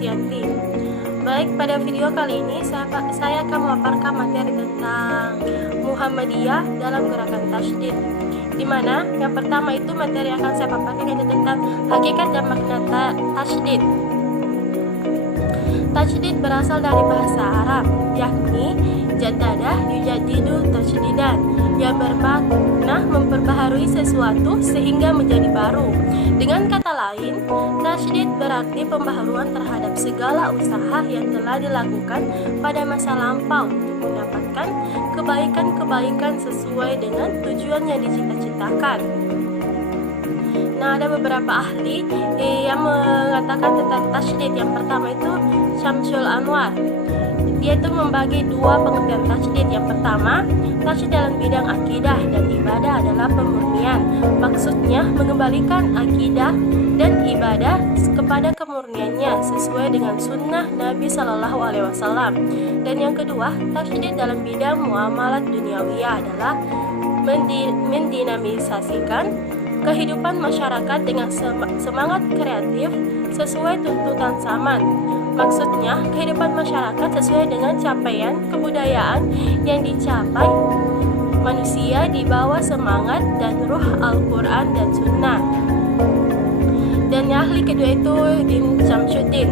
Krisyanti. Baik, pada video kali ini saya akan memaparkan materi tentang Muhammadiyah dalam gerakan tasydid, di mana yang pertama itu materi yang akan saya paparkan yaitu tentang hakikat dan makna tasydid. Tasydid berasal dari bahasa Arab, yakni jadada yujadidu tasydidan, yang bermakna memperbaharui sesuatu sehingga menjadi baru. Dengan kata lain, tasydid berarti pembaharuan terhadap segala usaha yang telah dilakukan pada masa lampau untuk mendapatkan kebaikan-kebaikan sesuai dengan tujuan yang dicita-citakan. Nah, ada beberapa ahli yang mengatakan tentang tasydid. Yang pertama itu Syamsul Anwar. Dia itu membagi dua pengertian tasydid. Yang pertama, tasydid dalam bidang akidah dan ibadah adalah pemurnian. Maksudnya mengembalikan akidah dan ibadah kepada kemurniannya sesuai dengan sunnah Nabi Shallallahu Alaihi Wasallam. Dan yang kedua, tasydid dalam bidang muamalat duniawiyah adalah mendinamisasikan kehidupan masyarakat dengan semangat kreatif sesuai tuntutan zaman. Maksudnya, kehidupan masyarakat sesuai dengan capaian kebudayaan yang dicapai manusia di bawah semangat dan ruh Al-Quran dan Sunnah. Dan yang ahli kedua itu Din Syamsuddin.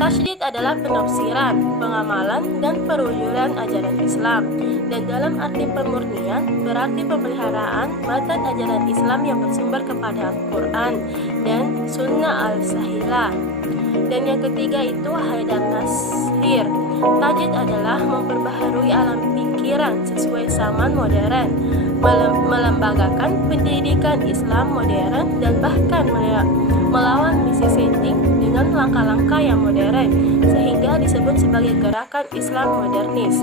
Tasydid adalah penafsiran, pengamalan, dan perwujudan ajaran Islam. Dan dalam arti pemurnian berarti pemeliharaan matan ajaran Islam yang bersumber kepada Al-Quran dan Sunnah Al-Sahilah. Dan yang ketiga itu Haidar Nasir. Tasydid adalah memperbaharui alam pikiran sesuai zaman modern, melembagakan pendidikan Islam modern, dan bahkan melawan misi setting dengan langkah-langkah yang modern, sehingga disebut sebagai gerakan Islam modernis.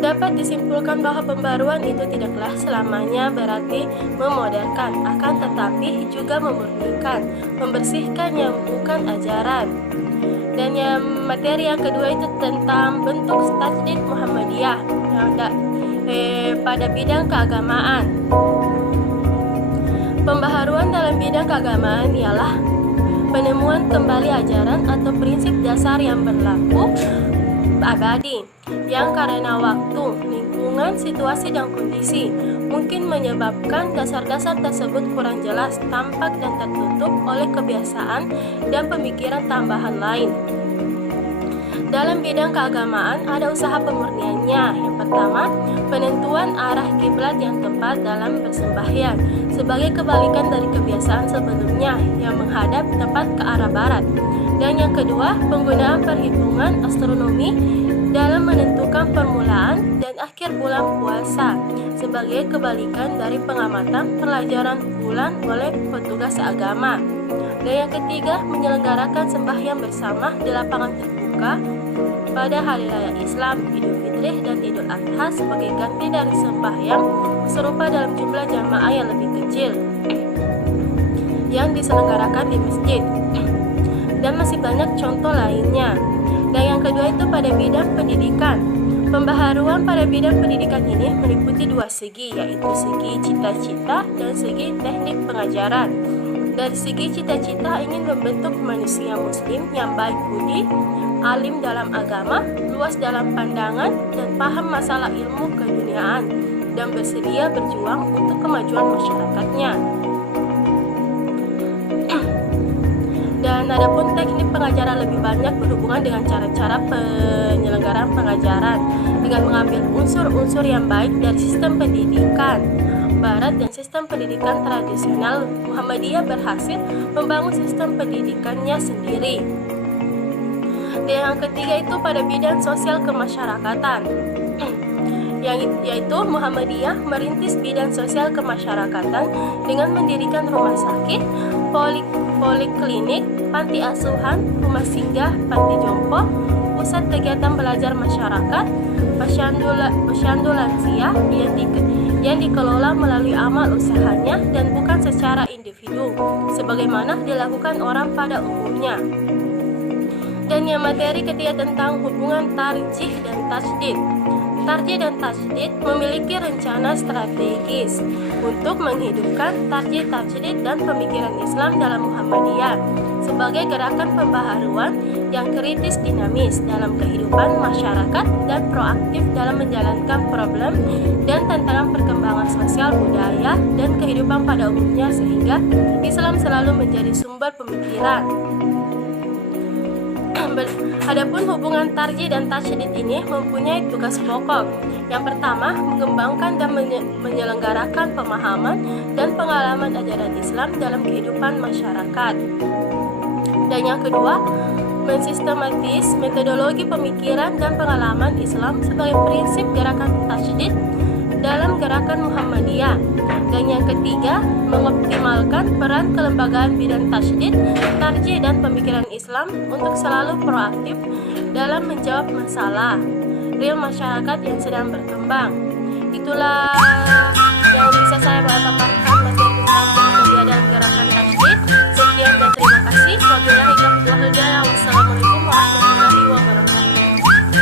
Dapat disimpulkan bahwa pembaruan itu tidaklah selamanya berarti memodernkan, akan tetapi juga memurnikan, membersihkan yang bukan ajaran. Dan yang materi yang kedua itu tentang bentuk tasydid Muhammadiyah pada bidang keagamaan. Pembaharuan dalam bidang keagamaan ialah penemuan kembali ajaran atau prinsip dasar yang berlaku abadi, yang karena waktu, lingkungan, situasi, dan kondisi mungkin menyebabkan dasar-dasar tersebut kurang jelas, tampak, dan tertutup oleh kebiasaan dan pemikiran tambahan lain. Dalam bidang keagamaan ada usaha pemurniannya. Yang pertama, penentuan arah kiblat yang tepat dalam bersembahyang sebagai kebalikan dari kebiasaan sebelumnya yang menghadap tepat ke arah barat. Dan yang kedua, penggunaan perhitungan astronomi dalam menentukan permulaan dan akhir bulan puasa sebagai kebalikan dari pengamatan pelajaran bulan oleh petugas agama. Dan yang ketiga, menyelenggarakan sembahyang bersama di lapangan terbuka pada hari raya Islam, Idul Fitri dan Idul Adha sebagai ganti dari sembahyang serupa dalam jumlah jamaah yang lebih kecil yang diselenggarakan di masjid. Dan masih banyak contoh lainnya. Dan yang kedua itu pada bidang pendidikan. Pembaharuan pada bidang pendidikan ini meliputi dua segi, yaitu segi cita-cita dan segi teknik pengajaran. Dari segi cita-cita ingin membentuk manusia muslim yang baik budi, alim dalam agama, luas dalam pandangan, dan paham masalah ilmu keduniaan, dan bersedia berjuang untuk kemajuan masyarakatnya. Dan adapun teknik pengajaran lebih banyak berhubungan dengan cara-cara penyelenggaraan pengajaran dengan mengambil unsur-unsur yang baik dari sistem pendidikan Barat dan sistem pendidikan tradisional. Muhammadiyah berhasil membangun sistem pendidikannya sendiri. Dan yang ketiga itu pada bidang sosial kemasyarakatan, yaitu Muhammadiyah merintis bidang sosial kemasyarakatan dengan mendirikan rumah sakit, poliklinik, panti asuhan, rumah singgah, panti jompo, pusat kegiatan belajar masyarakat, posyandu lansia yang dikelola melalui amal usahanya dan bukan secara individu, sebagaimana dilakukan orang pada umumnya. Dan yang materi ketiga tentang hubungan tarjih dan tasydid. Tarjih dan tasydid memiliki rencana strategis. untuk menghidupkan tajdid dan pemikiran Islam dalam Muhammadiyah sebagai gerakan pembaharuan yang kritis dinamis dalam kehidupan masyarakat dan proaktif dalam menjalankan problem dan tantangan perkembangan sosial budaya dan kehidupan pada umumnya, sehingga Islam selalu menjadi sumber pemikiran. Adapun hubungan tarjih dan tajdid ini mempunyai tugas pokok. Yang pertama, mengembangkan dan menyelenggarakan pemahaman dan pengalaman ajaran Islam dalam kehidupan masyarakat. Dan yang kedua, mensistematis metodologi pemikiran dan pengalaman Islam sebagai prinsip gerakan tajdid dalam gerakan Muhammadiyah. Dan yang ketiga, mengoptimalkan peran kelembagaan bidang tajdid, tarjih dan pemikiran Islam untuk selalu proaktif dalam menjawab masalah real masyarakat yang sedang berkembang. Itulah yang bisa